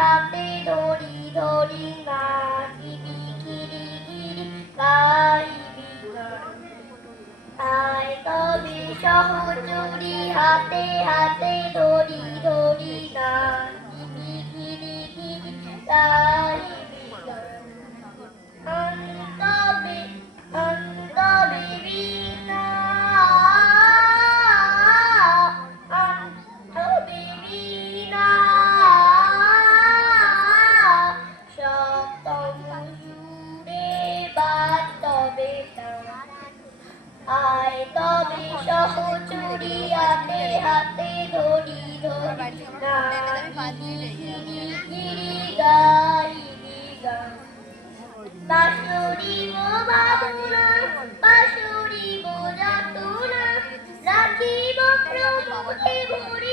হাতে ধরি ধরি নাচিবি গিরি গিরি গাইবি গান। আয় তবে সহচরী হাতে হাতে ধরি ধরি নাচিবি গিরি গিরি গাইবি গান। অন্তবে অন্তবে বীণা অন্তবে বীণা সপ্তম সুরে বাজবে তান। আয় তবে সহচরী হাতে হাতে ধরি ধরি নাচিবি গিরি গিরি গাইবি গান। বাঁশরি গো বাবুনা বাঁশরি গো যাতনা রাখিব প্রমোদে ভরি